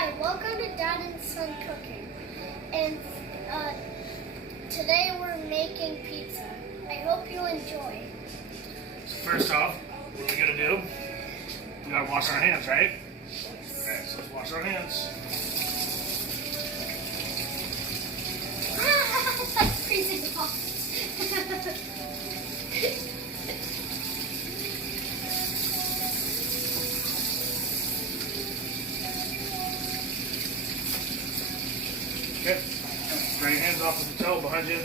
Hi, welcome to Dad and Son Cooking. And today we're making pizza. I hope you enjoy. First off, what are we gonna do? We gotta wash our hands, right? Alright, so let's wash our hands. That's freezing hot. Okay. Dry your hands off with the towel behind you.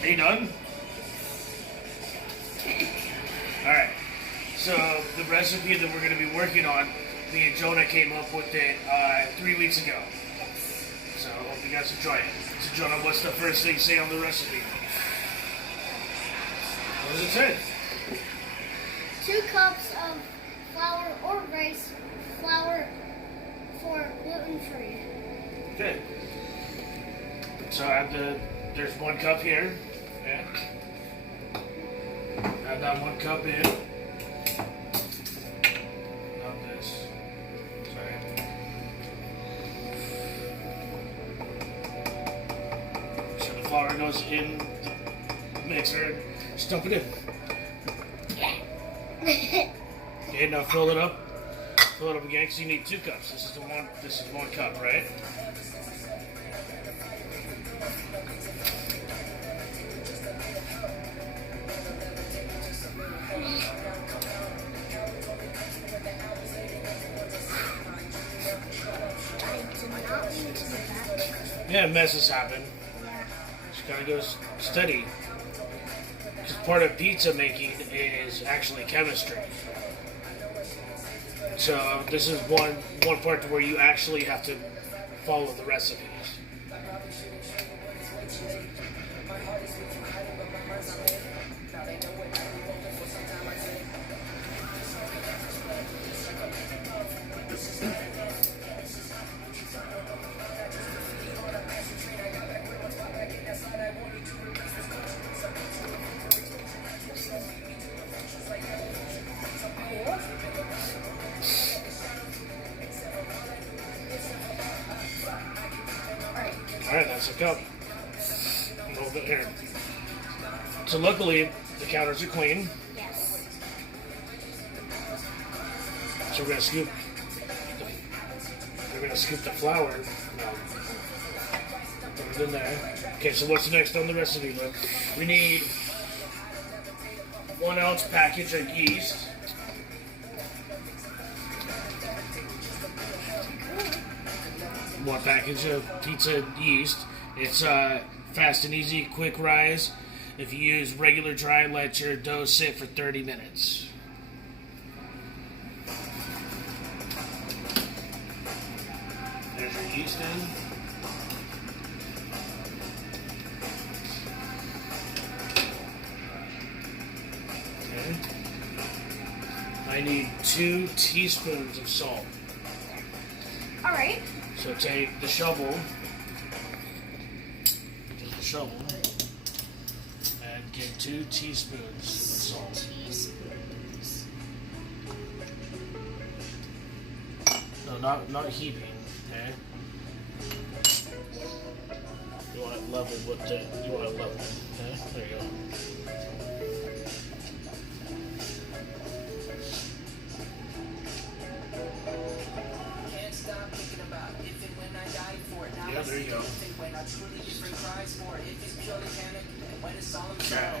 Are you done? Alright. So the recipe that we're going to be working on, me and Jonah came up with it 3 weeks ago. So I hope you guys enjoy it. So Jonah, what's the first thing say on the recipe? What does it say? 2 cups of flour or rice flour for gluten-free. Okay. So there's 1 cup here. Yeah. Add that 1 cup in. Not this. Sorry. So the flour goes in the mixer. Just dump it in. Okay, now fill it up. Fill it up again because you need 2 cups. This is 1 cup, right? Yeah, messes happen. Just gotta go steady. Because part of pizza making is actually chemistry. So this is one part where you actually have to follow the recipes. Alright, that's a cup. A little bit here. So luckily, the counters are clean. Yes. So we're gonna scoop the flour. No. Put it in there. Okay, so what's next on the recipe, Luke? We need 1 ounce package of yeast. One package of pizza yeast. It's fast and easy, quick rise. If you use regular dry, let your dough sit for 30 minutes. There's your yeast in. Okay. I need 2 teaspoons of salt. All right. So take the shovel, and get 2 teaspoons of salt. No, not heaping. Okay. You want it level with the. You want it level. Okay. There you go. Yeah, there you go. Okay.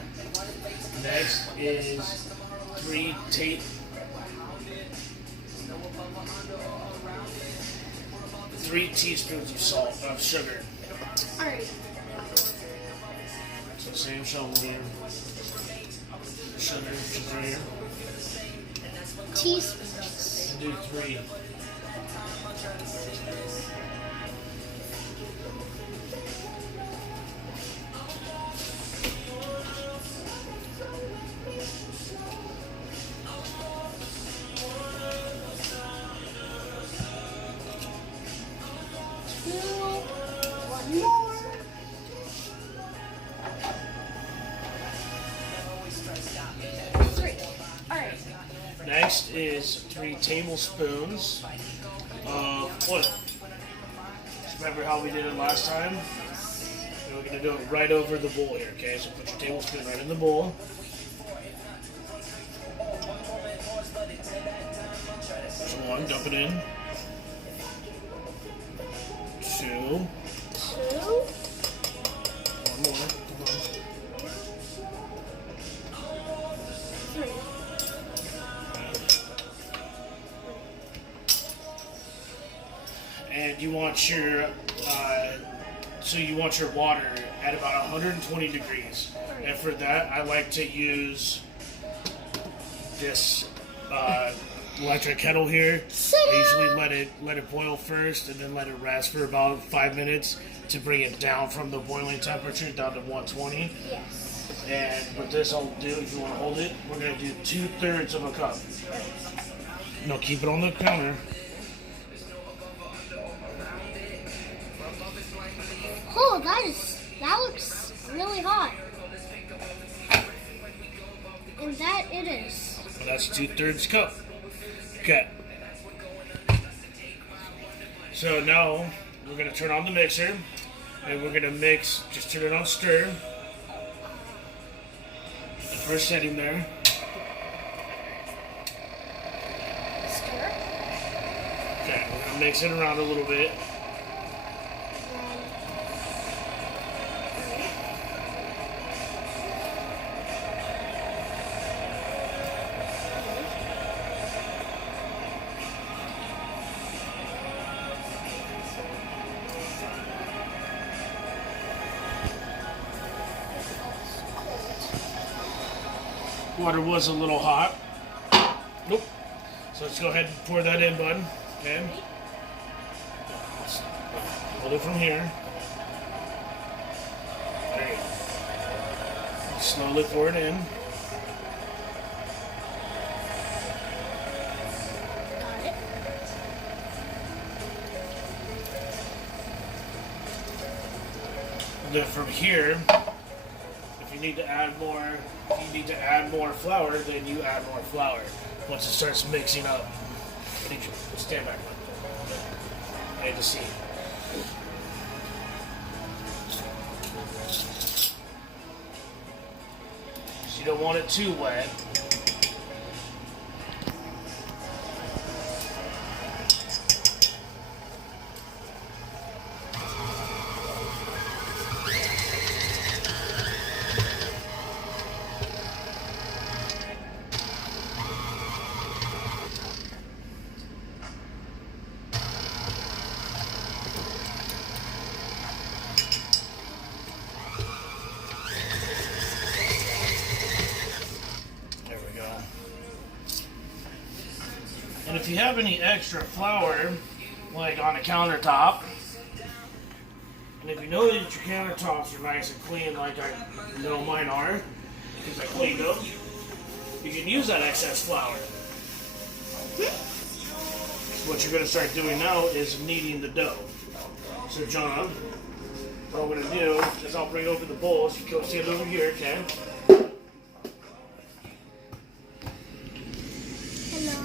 Next is 3 teaspoons of sugar. All right. So same shovel here. Sugar right here. Teaspoons. And do 3. One more. next is 3 tablespoons of oil. Just remember how we did it last time? And we're going to do it right over the bowl here, okay? So put your tablespoon right in the bowl. So 1, dump it in. 2. 1 more. Come on. 3. And you want your water at about 120 degrees. And for that, I like to use this electric kettle here. I usually let it boil first, and then let it rest for about 5 minutes to bring it down from the boiling temperature down to 120. Yes. And with this, I'll do, if you want to hold it, we're going to do 2/3 of a cup. No, keep it on the counter. Oh, that looks really hot. And that it is. Well, that's 2/3 cup. Okay. So now we're going to turn on the mixer, and we're going to mix. Just turn it on stir. The first setting there. Stir. Okay, we're going to mix it around a little bit. Water was a little hot. Nope. So let's go ahead and pour that in, bud. Okay. Let's hold it from here. There you go. Slowly pour it in. Got it. And then from here, if you need to add more flour, then you add more flour. Once it starts mixing up. Stand back. I need to see. So you don't want it too wet. And if you have any extra flour, like on a countertop, and if you know that your countertops are nice and clean, like I know mine are, because I cleaned them, you can use that excess flour. So what you're going to start doing now is kneading the dough. So John, what I'm going to do is I'll bring over the bowls. You go stand over here, okay? Hello.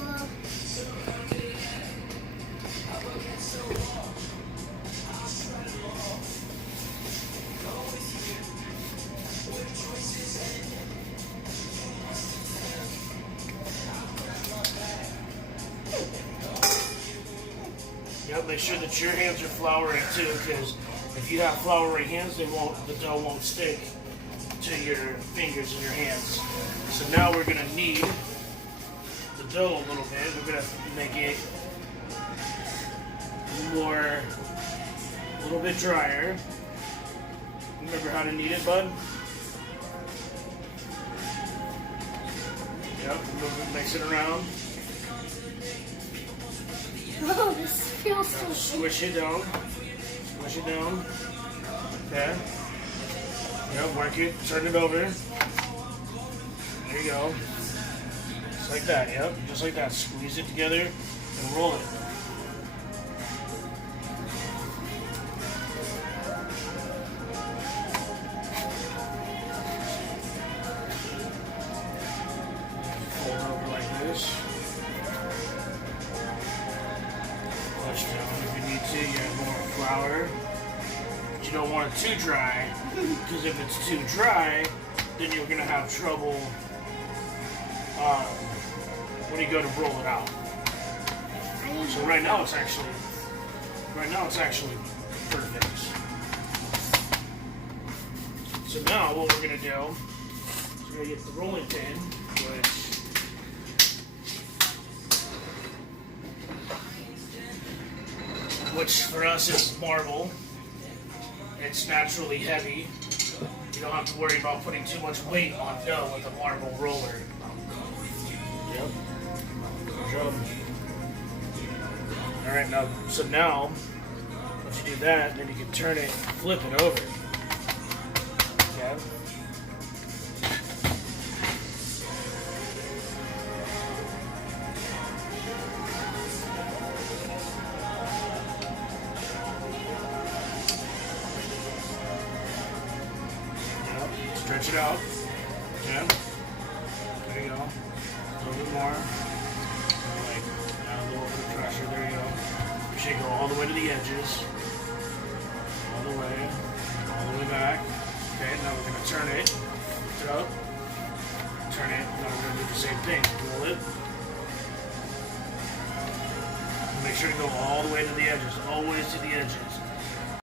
Yep, make sure that your hands are floury too, because if you have floury hands, the dough won't stick to your fingers and your hands. So now we're gonna knead the dough a little bit. We're gonna make it a little bit drier. Remember how to knead it, bud? Yep, mix it around. Oh, this feels so good. Squish it down. Squish it down. Okay. Yep, work it. Turn it over. There you go. Just like that, yep. Just like that. Squeeze it together and roll it. Fold over like this. you don't want it too dry, because if it's too dry, then you're gonna have trouble when you go to roll it out. So right now it's actually perfect. So now what we're gonna do is we're gonna get the rolling pin, which for us is marble. It's naturally heavy. You don't have to worry about putting too much weight on dough with a marble roller. Yep. Good job. Alright, now, once you do that, then you can turn it, flip it over. Okay? Stretch it out. Yeah. There you go. A little bit more. Like, add a little bit of pressure. There you go. You should go all the way to the edges. All the way back. Okay, now we're going to turn it. Lift it up. Turn it. Now we're going to do the same thing. Roll it. Make sure to go all the way to the edges. Always to the edges.